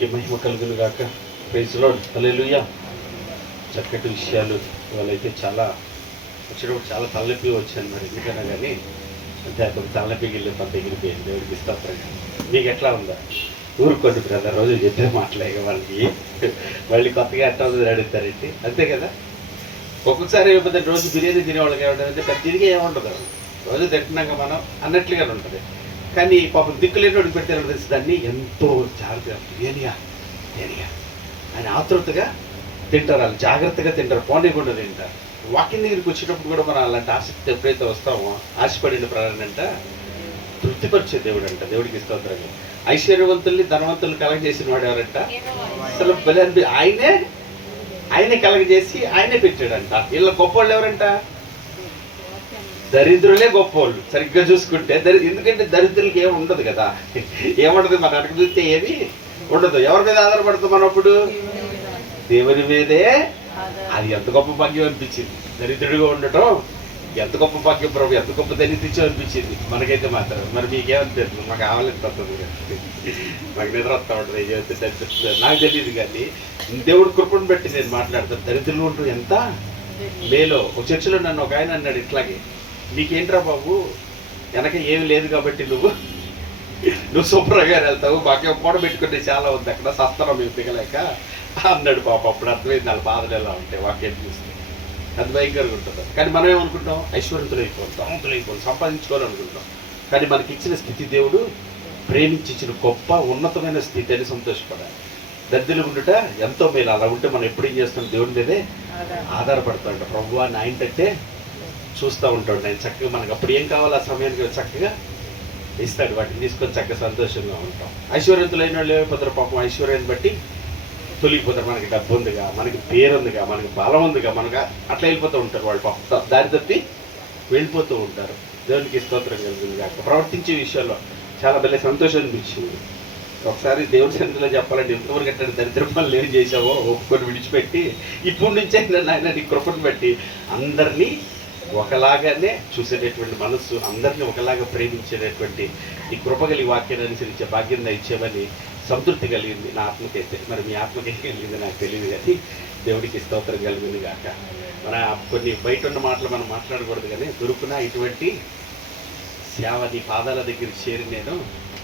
దేవునికి మహిమ కలుగును గాక. ప్రైజ్ లార్డ్, హల్లెలూయా. చక్కటి విషయాలు వాళ్ళైతే చాలా వచ్చినప్పుడు చాలా తలనొప్పి వచ్చాను. మరి ఎందుకన్నా కానీ అంటే అక్కడ తలనొప్పికి వెళ్ళి పంట ఎగిరిపోయింది. దేవుడికి ఇస్తాం. మీకు ఎట్లా ఉందా? ఊరుకోండి బ్రదర్, రోజు చెప్పే మాట్లాడే వాళ్ళకి మళ్ళీ కొత్తగా ఎట్లా ఉంది అడుగుతారండి, అంతే కదా. ఒక్కొక్కసారి ఏమైపోతే రోజు బిర్యానీ తినేవాళ్ళకి ఏమంటే పెద్ద తిరిగి ఏముండదు, రోజు తింటున్నాక మనం అన్నట్లుగానే ఉంటుంది. కానీ పాపం దిక్కులేని పెడితే తెలిసి దాన్ని ఎంతో జాగ్రత్తగా బిర్యానీయా బిర్యానీయా అని ఆతృతగా తింటారు. వాళ్ళు జాగ్రత్తగా తింటారు, పోనీకుండా తింటారు. వాకింగ్ దగ్గరికి వచ్చేటప్పుడు కూడా మనం అలాంటి ఆసక్తి ఎప్పుడైతే వస్తామో ఆశపడిన ప్రాణంట తృప్తిపరిచే దేవుడు అంట. దేవుడికి స్తోత్రం. ఐశ్వర్యవంతుల్ని ధనవంతులు కలగజేసిన వాడు ఎవరంట? అసలు ఆయనే కలగజేసి ఆయనే పెట్టాడంట. వీళ్ళ గొప్పవాళ్ళు ఎవరంట? దరిద్రులే గొప్పవాళ్ళు సరిగ్గా చూసుకుంటే. ఎందుకంటే దరిద్రులకి ఏమి ఉండదు కదా, ఏముండదు, మన అడుగు చూస్తే ఏమి ఉండదు. ఎవరి మీద ఆధారపడతాం మనం అప్పుడు? దేవుని మీదే. అది ఎంత గొప్ప భాగ్యం అనిపించింది. దరిద్రుడిగా ఉండటం ఎంత గొప్ప భాగ్యం ప్రభు, ఎంత గొప్ప దరిద్రిచ్చో అనిపించింది మనకైతే మాత్రం. మరి మీకేమనిపిస్తుంది? మాకు ఆవలిస్తుంది, మాకు నిద్ర వస్తూ ఉంటుంది, ఏమైతే దరిద్రుడు నాకు తెలియదు. కానీ దేవుడు కృపను బట్టి నేను మాట్లాడతాను. దరిద్రులు ఉంటూ ఎంత మేలో. ఒక చర్చిలో నన్ను ఒక ఆయన అన్నాడు ఇట్లాగే, నీకేంట్రా బాబు వెనక ఏమి లేదు కాబట్టి నువ్వు శుభ్రంగా వెళ్తావు, మాకేమో పూట పెట్టుకుంటే చాలా ఉంది అక్కడ, సస్తరం మేము దిగలేక అన్నాడు. పాప అప్పుడు అర్థమైంది వాళ్ళ బాధలు ఎలా ఉంటాయి వాక్యం చూస్తే. అది భయంకరంగా ఉంటుంది. కానీ మనం ఏమనుకుంటాం? ఐశ్వర్యంతులు అయిపోవాలి, ధనవంతులు అయిపోవాలి, సంపాదించుకోవాలనుకుంటాం. కానీ మనకి ఇచ్చిన స్థితి దేవుడు ప్రేమించి ఇచ్చిన గొప్ప ఉన్నతమైన స్థితి అని సంతోషపడాలి. దద్దెలు ఉండుట ఎంతో మేలు. అలా ఉంటే మనం ఎప్పుడు ఏం చేస్తాం? దేవుడి మీదే ఆధారపడుతూ ఉంటాం. ప్రభు అని ఆయనకంటే చూస్తూ ఉంటాడు. ఆయన చక్కగా మనకు అప్పుడు ఏం కావాలో ఆ సమయానికి చక్కగా ఇస్తాడు. వాటిని తీసుకొని చక్కగా సంతోషంగా ఉంటాం. ఐశ్వర్యవంతులైన వాళ్ళు ఏమైపోతారు? పాపం ఐశ్వర్యాన్ని బట్టి తొలిగిపోతారు. మనకి డబ్బు ఉందిగా, మనకి పేరు ఉందిగా, మనకి బలం ఉందిగా, మనకు అట్లా వెళ్ళిపోతూ ఉంటారు. వాళ్ళు పాపం దారి తప్పి వెళ్ళిపోతూ ఉంటారు. దేవునికి స్తోత్రం కలుగుతుంది కాక. ప్రవర్తించే విషయాల్లో చాలా భలే సంతోషం అనిపించింది. ఒకసారి దేవుడి సన్నిధిలో చెప్పాలంటే ఎంతవరకు అంటే దరిద్ర పనులు ఏం చేసావో ఒప్పుకొని విడిచిపెట్టి ఇప్పటి నుంచే ఆయన నీ కృపను బట్టి అందరినీ ఒకలాగానే చూసేటటువంటి మనస్సు, అందరినీ ఒకలాగా ప్రేమించేటటువంటి ఈ కృప కలిగి వాక్యాన్ని అనుసరించే భాగ్యం ఇచ్చేవని సంతృప్తి కలిగింది నా ఆత్మకైతే. మరి మీ ఆత్మకి ఏం కలిగింది నాకు తెలియదు, కానీ దేవుడికి స్తోత్రం కలిగింది కాక. మన కొన్ని బయట ఉన్న మాటలు మనం మాట్లాడకూడదు, కానీ దొరుకున ఇటువంటి సేవ నీ పాదాల దగ్గర చేరి నేను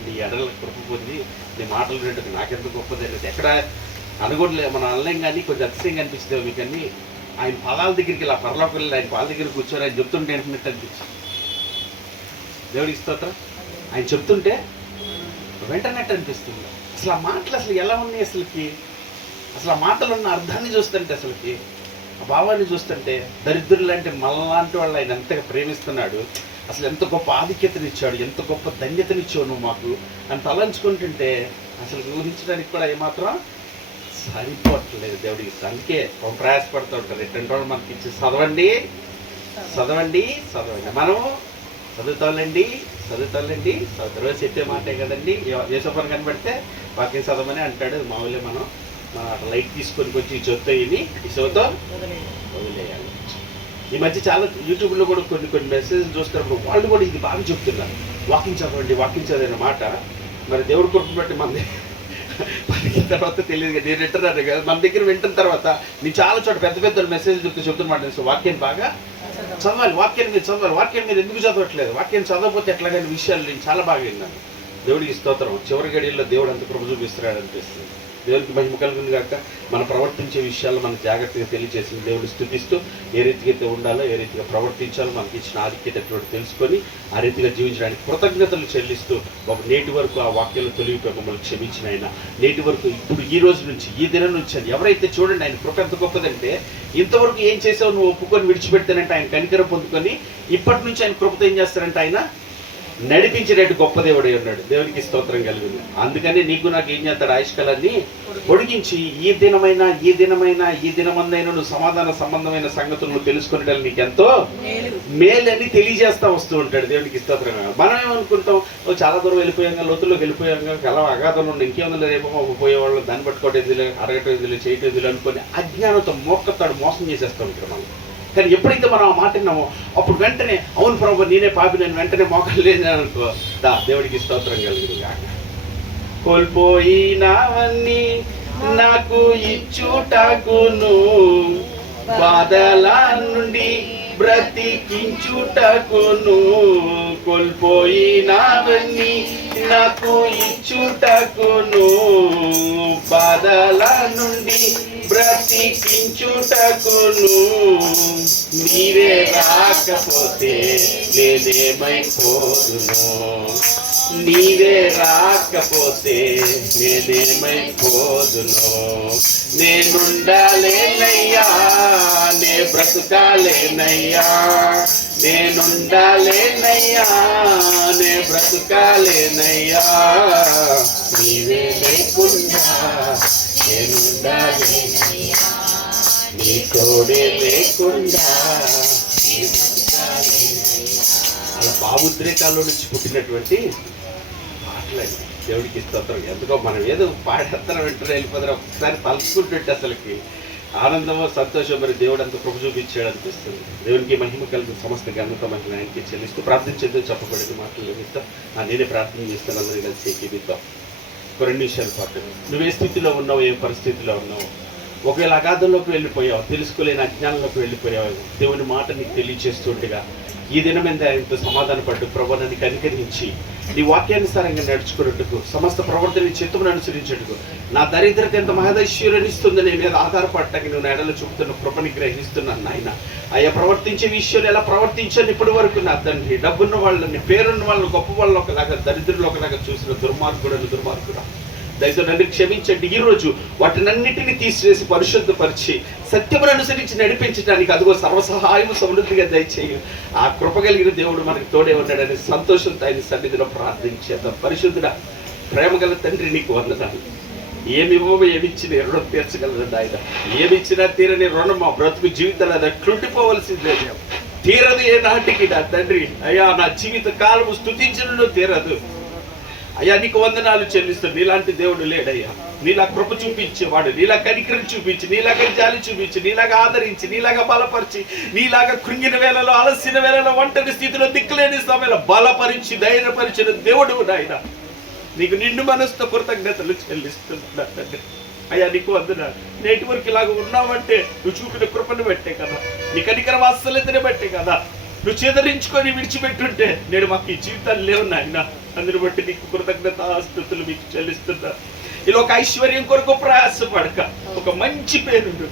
నీ ఎడల కృప పొంది నీ మాటలు వింటుంది నాకెంత గొప్పది అనేది ఎక్కడ అనుకోవట్లేదు. మనం అనలేం, కానీ కొంచెం అతిశయంగా అనిపిస్తుంది మీకు. అన్నీ ఆయన పాదాల దగ్గరికి ఇలా పరలోకం ఆయన పాదాల దగ్గర కూర్చొని ఆయన చెప్తుంటే ఏంటంటే అనిపించింది. దేవుడికి స్తోత్రం. ఆయన చెప్తుంటే వెంటనట్టు అనిపిస్తుంది. అసలు ఆ మాటలు అసలు ఎలా ఉన్నాయి అసలుకి, అసలు ఆ మాటలు ఉన్న అర్థాన్ని చూస్తుంటే, అసలుకి ఆ భావాన్ని చూస్తుంటే, దరిద్రులు అంటే మనలాంటి వాళ్ళు ఆయన ఎంతగా ప్రేమిస్తున్నాడు, అసలు ఎంత గొప్ప ఆధిక్యతనిచ్చాడు, ఎంత గొప్ప ధన్యతనిచ్చావు నువ్వు మాకు అని తలంచుకుంటుంటే అసలు ఊహించడానికి కూడా ఏమాత్రం సరిపోవట్లేదు దేవుడికి. అందుకే ప్రయాసపడుతూ ఉంటారు. ఎటువంటి వాళ్ళు మనకి ఇచ్చి చదవండి చదవండి చదవండి, మనము చదువుతాండి చదువుతాండి రోజు చెప్పే మాటే కదండి. యేసప్పని కనబడితే వాక్యం చదవమని అంటాడు. మామూలుగా మనం లైట్ తీసుకొని కొంచెం ఈ చదువుతో ఈ చదువుతో వదిలేయాలి. ఈ మధ్య చాలా యూట్యూబ్లో కూడా కొన్ని మెసేజ్ చూస్తున్నప్పుడు వాళ్ళు కూడా ఇది బాగా చెప్తున్నారు, వాకింగ్ చదవండి వాకింగ్ చదివిన మాట. మరి దేవుడు కృపను బట్టి మనది తర్వాత తెలియదు కదా, నేను వింటున్నాను కదా, మన దగ్గర వింటున్న తర్వాత నేను చాలా చోట పెద్ద పెద్ద మెసేజ్ చెప్తున్నమాట. వాక్యాన్ని బాగా చదవాలి, వాక్యాన్ని మీరు చదవాలి, వాక్యాన్ని మీరు ఎందుకు చదవట్లేదు, వాక్యాన్ని చదవకపోతే ఎట్లాగైనా విషయాలు నేను చాలా బాగా విన్నాను. దేవుడికి స్తోత్రం. చివరి గడియల్లో దేవుడు అంత కృప చూపిస్తున్నాడు అనిపిస్తుంది. దేవుడికి మహిమ కలుగుతుంది కాక. మనం ప్రవర్తించే విషయాలు మనకు జాగ్రత్తగా తెలియజేసింది. దేవుడిని స్తుతిస్తూ ఏ రీతిగా అయితే ఉండాలో, ఏ రీతిగా ప్రవర్తించాలో మనకి ఇచ్చిన ఆధిక్యత తెలుసుకొని ఆ రీతిగా జీవించడానికి కృతజ్ఞతలు చెల్లిస్తూ ఒక నేటి వరకు ఆ వాక్యాలు తొలగిపోయి మమ్మల్ని క్షమించిన ఆయన, నేటి వరకు ఇప్పుడు ఈ రోజు నుంచి ఈ దినం నుంచి అని ఎవరైతే చూడండి ఆయన కృప ఎంత గొప్పదంటే, ఇంతవరకు ఏం చేసావు నువ్వు ఒప్పుకొని విడిచిపెడతానంటే ఆయన కనికరం పొందుకొని ఇప్పటి నుంచి ఆయన కృపతో ఏం చేస్తారంటే ఆయన నడిపించేటట్టు గొప్ప దేవుడే ఉన్నాడు. దేవునికి స్తోత్రం కలిగింది. అందుకని నీకు నాకు ఏం చేస్తాడు? ఆయుష్కాలాన్ని పొడిగించి ఈ దినమందైనా నువ్వు సమాధాన సంబంధమైన సంగతులను తెలుసుకునేటప్పుడు నీకు ఎంతో మేలని తెలియజేస్తా వస్తూ ఉంటాడు. దేవునికి స్తోత్రం. మనం ఏమనుకుంటాం? చాలా దూరం వెళ్ళిపోయాక, లోతుల్లోకి వెళ్ళిపోయాక, ఎలా అగాధంలో ఉండి ఇంకేముందో రేపో పోయేవాళ్ళు దాన్ని పట్టుకోవటం ఎందులో, అరగటం ఎందులో, చేయటం ఎందులో అనుకొని అజ్ఞానంతో మోక్కతాడు మోసం చేసేస్తాం ఇక్కడ మనం. కానీ ఎప్పుడైతే మనం ఆ మాట విన్నామో అప్పుడు వెంటనే అవును ప్రభు నేనే పాపి, నేను వెంటనే మోకాలు లేని అనుకో. దేవుడికి స్తోత్రం కలిగింది కాక. కోల్పోయినవన్నీ నాకు ఇచ్చుటకును, బాధల నుండి బ్రతికించుటకును. కోల్పోయినవన్నీ నాకు ఇచ్చుటకును, బాధల నుండి బ్రతికించుటకును. నీవే రాకపోతే నేనేమైపోదును, నీవే రాకపోతే నేనేమైపోదును. నేనుండాలేనయ్యా, నే బ్రతుకాలేనయ్యా, నేనుండాలేనయ్యా, నే బ్రతుకాలేనయ్యా. నీవే లేకుండా నేనుండాలేనయ్యా, నీ తోడే లేకుండా అలా భావోద్రేకాల్లో నుంచి పుట్టినటువంటి మాటలండి. దేవుడికి స్తోత్రం. ఎందుకో మనం ఏదో పాడేత్తనం వెంటనే వెళ్ళిపోతారు. ఒకసారి తలుచుకుంటుంటే అసలుకి ఆనందమో సంతోషం, మరి దేవుడు అంత కృప చూపించాడు అనిపిస్తుంది. దేవునికి మహిమ కలిగి సమస్త ఘనత మహిమ ఆయనకి చెల్లిస్తూ ప్రార్థించేదో చెప్పకూడదు మాటలు నిమిత్తం నేనే ప్రార్థన చేస్తాను. అందరూ కలిసి ఏకీభిద్దాం. ఒక 2 నిమిషాల పాటు నువ్వు ఏ స్థితిలో ఉన్నావు, ఏ పరిస్థితిలో ఉన్నావు, ఒకవేళ అగాధంలోకి వెళ్ళిపోయావు, తెలుసుకోలేని అజ్ఞానంలోకి వెళ్ళిపోయావు, దేవుని మాట నీకు తెలియచేస్తుండగా ఈ దినం మీద ఆయనతో సమాధాన పడ్డు ప్రభువుని కనికరించి నీ వాక్యానుసారంగా నడుచుకున్నట్టుకు, సమస్త ప్రవర్తన చిత్తమును అనుసరించేట్టుకు, నా దరిద్రత ఎంత మహదైశ్వర్యాన్ని ఇస్తుందని నీ మీద ఆధారపడటానికి నువ్వు ఎడలు చూపుతున్న కృపని గ్రహిస్తున్నాను నాయన. అయ్యా, ప్రవర్తించే విషయాలు ఎలా ప్రవర్తించాను ఇప్పటి వరకు నా తండ్రి. డబ్బున్న వాళ్ళని, పేరున్న వాళ్ళని, గొప్ప వాళ్ళని ఒకలాగా, దరిద్రులు ఒకలాగా చూసిన దుర్మార్గుడా దయతో నన్ను క్షమించండి. ఈరోజు వాటినన్నిటిని తీసివేసి పరిశుద్ధపరిచి సత్యమును అనుసరించి నడిపించడానికి అదిగో సర్వసహాయము సమృద్ధిగా దయచేయు. ఆ కృప కలిగిన దేవుడు మనకి తోడే ఉన్నాడని సంతోషంతో ఆయన సన్నిధిలో ప్రార్థించేద్దాం. పరిశుద్ధుడా, ప్రేమ గల తండ్రి, నీకు వందనాలు. ఏమివ్వో ఏమిచ్చిన రుణం తీర్చగలదండి ఆయన. ఏమిచ్చినా తీరని రుణం మా బ్రతుకు జీవితాలు అది అట్లుండిపోవలసిందే. తీరదు ఏ నాటికి నా తండ్రి. అయ్యా, నా జీవిత కాలము స్తుతించడంలో తీరదు. అయ్యా, నీకు వందనాలు చెల్లిస్తాడు. నీలాంటి దేవుడు లేడయ్యా. నీలా కృప చూపించేవాడు, నీలా కనికరం చూపించి, నీలాగా జాలి చూపించి, నీలాగా ఆదరించి, నీలాగా బలపరిచి, నీలాగా కృంగిన వేళలో, అలసిన వేళలో, ఒంటరి స్థితిలో, దిక్కులేని సమయంలో బలపరించి ధైర్యపరిచిన దేవుడు నాయన. నీకు నిండు మనసుతో కృతజ్ఞతలు చెల్లిస్తున్నాడు. అయ్యా, నీకు వందనాలు. నేటి వరకు ఇలాగ ఉన్నావంటే నువ్వు చూపిన కృపను బట్టే కదా, నీ కనికర వాత్సల్యతని బట్టే కదా. నువ్వు చేదరించుకొని విడిచిపెట్టుంటే నేను మాకు ఈ జీవితాలు లేవు నాయన. అందుని బట్టి నీకు కృతజ్ఞతాస్తుతులు మీకు చెల్లిస్తున్నా. ఇలా ఒక ఐశ్వర్యం కొరకు ప్రయాసపడక, ఒక మంచి పేరుండు,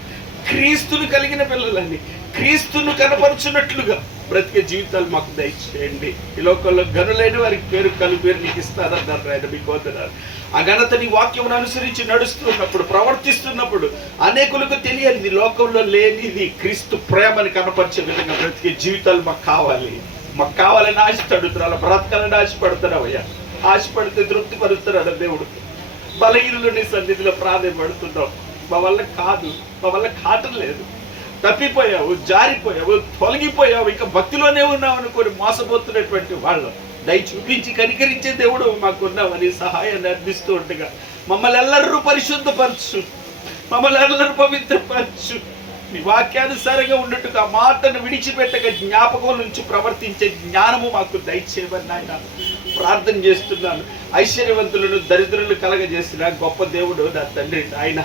క్రీస్తును కలిగిన పిల్లలని క్రీస్తును కనపరుచున్నట్లుగా బ్రతికే జీవితాలు మాకు దయచేయండి. ఈ లోకంలో గనులైన వారికి పేరు పేరు నీకు ఇస్తారన్నారు ఆయన. మీకు వందనాలు. ఆ ఘనత నీ వాక్యమును అనుసరించి నడుస్తున్నప్పుడు, ప్రవర్తిస్తున్నప్పుడు అనేకులకు తెలియనిది, లోకంలో లేనిది క్రీస్తు ప్రేమని కనపరిచే విధంగా బ్రతికే జీవితాలు మాకు కావాలి. మాకు కావాలని ఆశపడుతున్నాను, బ్రతకాలని ఆశపడుతున్నావయ్యా. ఆశపడితే తృప్తి పరుస్తున్నాడు దేవుడు. బలహీనులు నీ సన్నిధిలో ప్రాధాన్యపడుతున్నావు. మా వల్ల కాదు, మా వల్ల కాటం లేదు, తప్పిపోయావు, జారిపోయావు, తొలగిపోయావు, ఇంకా భక్తిలోనే ఉన్నావు అనుకొని మోసపోతున్నటువంటి వాళ్ళు దయ చూపించి కనికరించే దేవుడు మాకున్నావని సహాయాన్ని అందిస్తూ ఉండగా మమ్మల్ని ఎల్లరూ పరిశుద్ధపరచు, మమ్మల్ని ఎల్లరూ పవిత్రపరచు. నీ వాక్యానుసారంగా ఉన్నట్టుగా ఆ మాటను విడిచిపెట్టగా జ్ఞాపకం నుంచి ప్రవర్తించే జ్ఞానము మాకు దయచేయమని ఆయన ప్రార్థన చేస్తున్నాను. ఐశ్వర్యవంతులను దరిద్రులను కలగజేసిన గొప్ప దేవుడు నా తండ్రి ఆయన.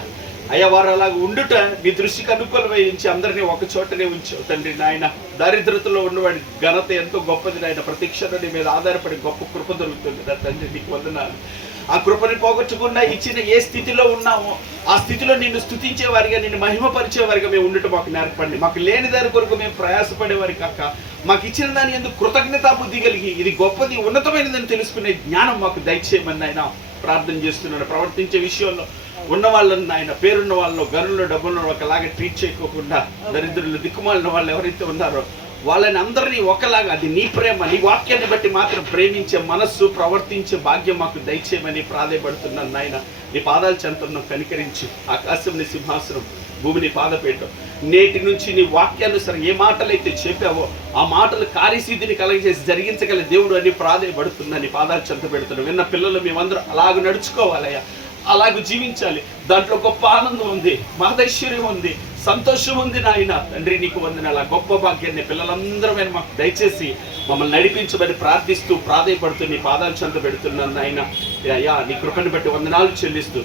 అయ్యా, వారు అలాగ ఉండుట నీ దృష్టికి అనుకూలమై ఉంచి అందరినీ ఒక చోటనే ఉంచావు తండ్రి నాయన. దారిద్రతలో ఉన్నవాడి ఘనత ఎంతో గొప్పది నాయన. ప్రతి క్షణం నీ మీద ఆధారపడి గొప్ప కృప దొరుకుతుంది నా తండ్రి. నీకు వందనాలు. ఆ కృపని పోగొట్టుకున్న ఇచ్చిన ఏ స్థితిలో ఉన్నామో ఆ స్థితిలో నిన్ను స్తుతించే వారిగా, నిన్ను మహిమపరిచేవారిగా మేము ఉండటం మాకు నేర్పండి. మాకు లేని దాని కొరకు మేము ప్రయాసపడేవారి కాక, మాకు ఇచ్చిన దాని ఎందుకు కృతజ్ఞతా బుద్ధి కలిగి ఇది గొప్పది, ఉన్నతమైనదని తెలుసుకునే జ్ఞానం మాకు దయచేయమని ఆయన ప్రార్థన చేస్తున్నాడు. ప్రవర్తించే విషయంలో ఉన్న వాళ్ళని ఆయన, పేరున్న వాళ్ళు, గనుల్లో డబ్బుల్లో ఒకలాగా ట్రీట్ చేయకోకుండా, దరిద్రులు దిక్కుమాలిన వాళ్ళు ఎవరైతే ఉన్నారో వాళ్ళని అందరినీ ఒకలాగా, అది నీ ప్రేమ, నీ వాక్యాన్ని బట్టి మాత్రం ప్రేమించే మనస్సు, ప్రవర్తించే భాగ్యం మాకు దయచేయమని ప్రాధేయపడుతున్నాను నాయన. నీ పాదాల చెంతను కనికరించి, ఆకాశం నీ సింహాసనం, భూమిని పాదపేయటం, నేటి నుంచి నీ వాక్యానుసారం ఏ మాటలైతే చెప్పావో ఆ మాటలు కార్యసిద్ధిని కలగజేసి జరిగించగల దేవుడు అని ప్రాధేయపడుతున్నా. నీ పాదాలు చెంత పెడుతున్నాను. విన్న పిల్లలు మేమందరూ అలాగ నడుచుకోవాలయ్యా, అలాగ జీవించాలి. దాంట్లో గొప్ప ఆనందం ఉంది, మహదైశ్వర్యం ఉంది, సంతోషం ఉంది నాయన. తండ్రి నీకు వందనాలు. ఆ గొప్ప భాగ్యాన్ని పిల్లలందరూ మాకు దయచేసి మమ్మల్ని నడిపించమని ప్రార్థిస్తూ ప్రాధేయపడుతూ నీ పాదాలు చెంత పెడుతున్నాను నాయన. అయ్యా నీ కృపను బట్టి వందనాలు చెల్లిస్తూ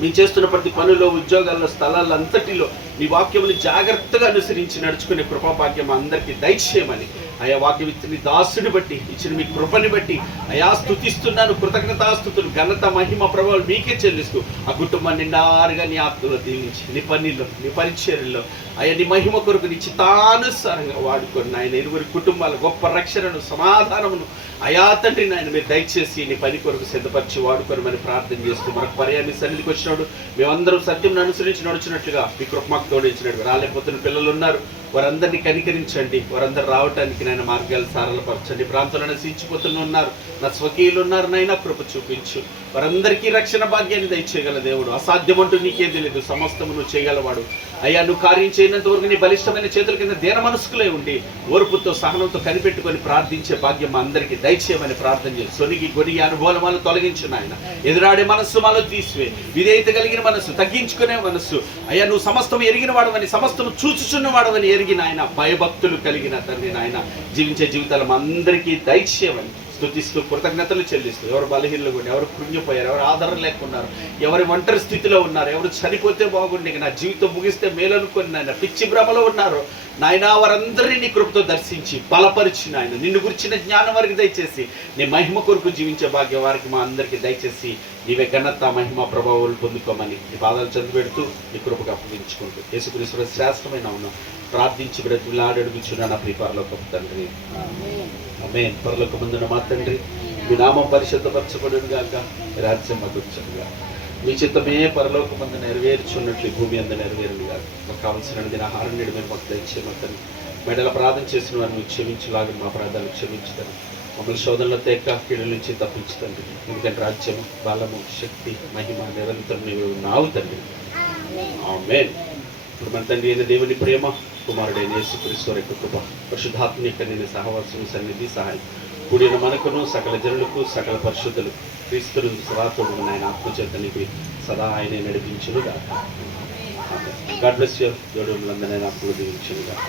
మేము చేస్తున్న ప్రతి పనుల్లో, ఉద్యోగాల్లో, స్థలాలంతటిలో నీ వాక్యముని జాగ్రత్తగా అనుసరించి నడుచుకునే కృపాభాగ్యం అందరికీ దయచేయమని అయా వాక్యం ఇచ్చిన దాసుని బట్టి ఇచ్చిన మీ కృపని బట్టి అయా స్తుతిస్తున్నాను. కృతజ్ఞతాస్తుతులు, ఘనత, మహిమ, ప్రభావాలు మీకే చెల్లిస్తూ ఆ కుటుంబాన్ని నిండారుగా నీ ఆత్మలో దీవించి నీ పనిలో, నీ పరిచర్యల్లో అయ్యా నీ మహిమ కొరకు నీ చిత్తానుసారంగా వాడుకొని నాయన ఇరువురి కుటుంబాల గొప్ప రక్షణను, సమాధానమును అయా తండ్రి నాయన మీరు దయచేసి నీ పని కొరకు సిద్ధపరిచి వాడుకొని మరి ప్రార్థన చేస్తూ మరొక పర్యాన్ని సన్నిధికి వచ్చినాడు మేమందరం సత్యం అనుసరించి నడుచున్నట్లుగా మీ కృప మాకు తోడించినట్టు రాలేకపోతున్న పిల్లలు ఉన్నారు, వారందరినీ కనికరించండి. వారందరూ రావటానికి నాయన మార్గాలు సారలపరచండి. ప్రాంతంలో నశించిపోతున్న ఉన్నారు, నా స్వకీయులు ఉన్నారు నాయన, కృప చూపించు. వారందరికీ రక్షణ భాగ్యాన్ని దయచేయగల దేవుడు. అసాధ్యమంటూ నీకే తెలియదు, సమస్తము నువ్వు చేయగలవాడు. అయ్యా నువ్వు కార్యం చేయనంత వరకు నీ బలిష్టమైన చేతుల కింద దీన మనస్కులే ఉండి ఓర్పుతో సహనంతో కనిపెట్టుకొని ప్రార్థించే భాగ్యం మా అందరికీ దయచేయమని ప్రార్థన చేసి సొనిగి గొడిగి అనుభవాలు తొలగించు నాయన. ఎదురాడే మనస్సు మాలో తీసివే, విధేయత కలిగిన మనస్సు, తగ్గించుకునే మనస్సు. అయ్యా నువ్వు సమస్తం ఎరిగిన వాడవని, సమస్తం చూచుచున్న వాడవని ఎరిగిన ఆయన భయభక్తులు కలిగిన తండ్రి నాయన జీవించే జీవితాలు మా అందరికీ దయచేయమని స్తుతిస్తూ కృతజ్ఞతలు చెల్లిస్తూ ఎవరు బలహీనలు కూడా, ఎవరు కృంగిపోయారు, ఎవరు ఆధారం లేకున్నారు, ఎవరి ఒంటరి స్థితిలో ఉన్నారు, ఎవరు చనిపోతే బాగుండి నా జీవితం ముగిస్తే మేలనుకొని నాయన పిచ్చి భ్రమలో ఉన్నారు నాయన, వారందరినీ నీ కృపతో దర్శించి బలపరిచి నాయన నిన్ను గురించిన జ్ఞానం వారికి దయచేసి నీ మహిమ కొరకు జీవించే భాగ్యం వారికి మా అందరికీ దయచేసి నీవే ఘనత, మహిమ, ప్రభావాలు పొందుకోమని నీ పాదాలు చదువు పెడుతూ నీ కృపగా అప్పగించుకుంటూ యేసుక్రీస్తు శ్రేష్టమైన ఉన్నాం ప్రార్థించి బ్రతులాడడుగుచున్నా నా ప్రియ పరలోకపు తండ్రి. ఆమేన్. పరలోకమందున మా తండ్రి మీ నామం పరిశుద్ధపరచబడును గాక, రాజ్యం మగుచునుగా, మీ చిత్తమే పరలోకమందు నెరవేర్చున్నట్లు భూమి అందు నెరవేరును గాక. మాకు కావలసిన ఆహారం నేడు మీరు మాకు దయచేయమని మెడల ప్రార్థన చేసిన వారిని క్షమించలాగా మా ప్రార్థనలు క్షమించుతాను. మమ్మల్ని శోధనలో తేక కీడుల నుంచి తప్పించుతండి. ఎందుకంటే రాజ్యము, బలము, శక్తి, మహిమ నిరంతరం నీవు ఉన్నావు తండ్రి. ఆమేన్. ఇప్పుడు మన తండ్రి అయిన దేవుని ప్రేమ, కుమారుడైన యేసుక్రీస్తు యొక్క కృప, పరిశుద్ధాత్మ యొక్క నేను సహవాసం, సన్నిధి, సహాయం కూడిన మనకును సకల జనులకు, సకల పరిశుద్ధులు క్రీస్తులు సదాతోడు ఆయన ఆత్మచేతనికి సదా ఆయన నడిపించును గాక. God bless you. దేవుడు మిమ్మల్ని అందరినీ ఆత్మలో దీవించును గాక.